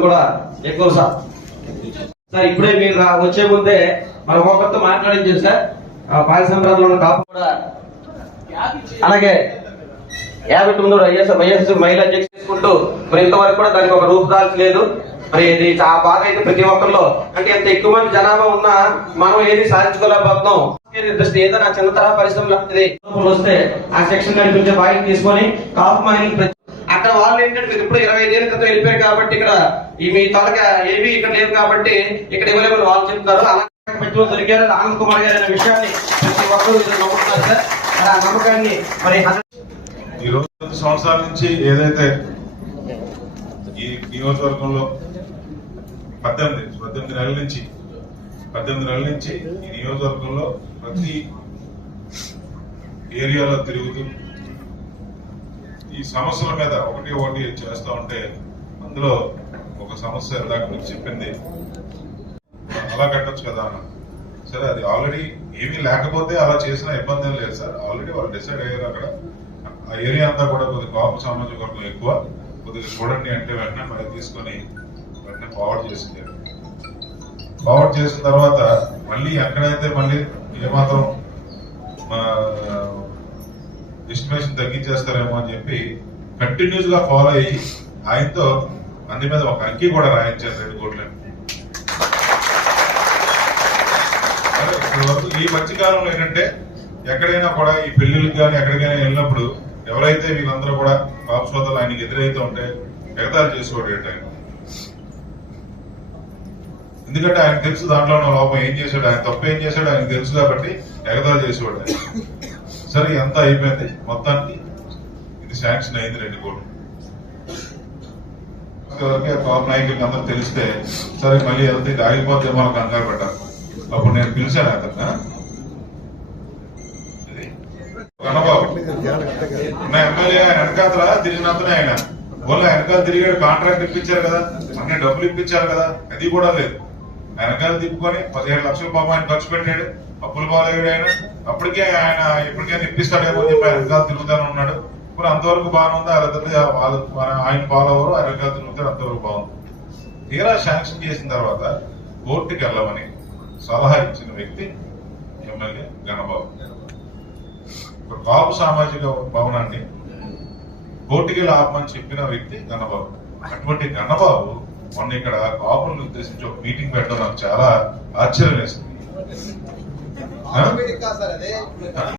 కూడా ఎక్కువ sir. Sir ఇప్పుడే మీరు రా- వచ్చే ముందే మన ఒకరితో మాట్లాడించారు సార్ ఆ కాపు కూడా అలాగే యాభై తొమ్మిది వైఎస్ వైఎస్ మహిళా అధ్యక్ష చేసుకుంటూ మరి ఇంతవరకు కూడా దానికి ఒక రూపుదాల్చి లేదు మరి ఇది చాలా బాగా అయితే ప్రతి ఒక్కరిలో. అంటే ఎంత ఎక్కువ మంది జనాభా ఉన్నా మనం ఏది సాధించుకోలేకపోతున్నాం. దృష్టి ఏదో నా చిన్న తరహా పరిశ్రమలు వస్తే ఆ సెక్షన్ నడిపించే బాధ్యత తీసుకొని కాపు మహిళలు అక్కడ వాళ్ళు ఏంటంటే మీరు ఇప్పుడు ఇరవై ఐదేళ్ళ క్రితం వెళ్ళిపోయారు కాబట్టి ఇక్కడ ఈ మీ తలక ఏవి ఇక్కడ లేవు కాబట్టి ఇక్కడ ఇవ్వలేమని వాళ్ళు చెప్తారు అలాగే పెట్టుకుని దొరికారు ఆనంద్ కుమార్ గారు అనే విషయాన్ని ప్రతి ఒక్కరు నమ్ముతున్నారు సార్. ఆ నమ్మకాన్ని మరి ఈ రోజు సంవత్సరాల నుంచి ఏదైతే ఈ నియోజకవర్గంలో పద్దెనిమిది పద్దెనిమిది నెలల నుంచి పద్దెనిమిది నెలల నుంచి ఈ నియోజకవర్గంలో ప్రతి ఏరియాలో తిరుగుతూ ఈ సమస్యల మీద ఒకటి ఒకటి చేస్తూ ఉంటే అందులో ఒక సమస్య ఇందాక మీరు చెప్పింది. అలా కట్టొచ్చు కదా అన్న. సరే అది ఆల్రెడీ ఏమీ లేకపోతే అలా చేసిన ఇబ్బంది లేదు సార్. ఆల్రెడీ వాళ్ళు డిసైడ్ అయ్యారు అక్కడ. ఆ ఏరియా అంతా కూడా కొద్దిగా కాపు సామాజిక వర్గం ఎక్కువ. కొద్దిగా చూడండి అంటే వెంటనే మరి తీసుకొని వెంటనే ఫార్వర్డ్ చేసింది. ఫార్వర్డ్ చేసిన తర్వాత మళ్ళీ ఎక్కడైతే మళ్ళీ ఏమాత్రం ఎస్టిమేషన్ తగ్గించేస్తారేమో అని చెప్పి కంటిన్యూస్గా ఫాలో అయ్యి ఆయనతో మంది మీద ఒక అంకి కూడా రాయించారు రెండు కోట్లని ఈ మధ్య కాలంలో ఏంటంటే ఎక్కడైనా కూడా ఈ పెళ్ళిళ్ళకి కానీ ఎక్కడికైనా వెళ్ళినప్పుడు ఎవరైతే వీళ్ళందరూ కూడా పాప సోదరులు ఆయనకి ఎదురైతే ఉంటే ఎగతాలు చేసుకోడు ఏంటి ఆయన ఎందుకంటే ఆయన తెలుసు దాంట్లో ఉన్న లోపం ఏం చేశాడు ఆయన తప్పు ఏం చేశాడు ఆయన తెలుసు కాబట్టి ఎగతాళి చేసేవాడు ఆయన. సరే ఎంత అయిపోయింది? మొత్తానికి ఇది శాంక్షన్ అయింది రెండు కోట్లు. వరకే పాప నాయకులకి అందరూ తెలిస్తే సరే మళ్ళీ వెళ్తే ఇది ఆగిపోతే మనం కంగారు పెట్టాలి అప్పుడు నేను పిలిచాను అతను కన్నబాబు నా ఎమ్మెల్యే ఆయన వెనకాతల తిరిగినంతనే ఆయన. ఓన్లీ వెనకాల తిరిగాడు కాంట్రాక్ట్ ఇప్పించారు కదా. అన్ని డబ్బులు ఇప్పించారు కదా. అది కూడా లేదు. వెనకాల తిప్పుకొని పదిహేడు లక్షలు పాపం ఆయన ఖర్చు పెట్టాడు. అప్పులు పాలయ్యాడు ఆయన. అప్పటికే ఆయన ఎప్పటికైనా ఇప్పిస్తాడేమో చెప్పి ఆయన వెనకాల తిరుగుతానే ఉన్నాడు. మరి అంతవరకు బాగుంది? లేకపోతే వాళ్ళ- మన- ఆయన ఫాలో అవ్వరు ఆయన వెనకాల తిరుగుతాడు అంతవరకు బాగుంది. తీరా శాంక్షన్ చేసిన తర్వాత కోర్టుకి వెళ్ళమని సలహా ఇచ్చిన వ్యక్తి ఎమ్మెల్యే గణబాబు. ఇప్పుడు బాబు సామాజిక భవనాన్ని కోర్టుకి ఆపమని చెప్పిన వ్యక్తి గణబాబు. అటువంటి గణబాబు మొన్న ఇక్కడ కాపులను ఉద్దేశించి ఒక మీటింగ్ పెట్టడం నాకు చాలా ఆశ్చర్యం వేస్తుంది అమెరికా కాదు సార్ అదే.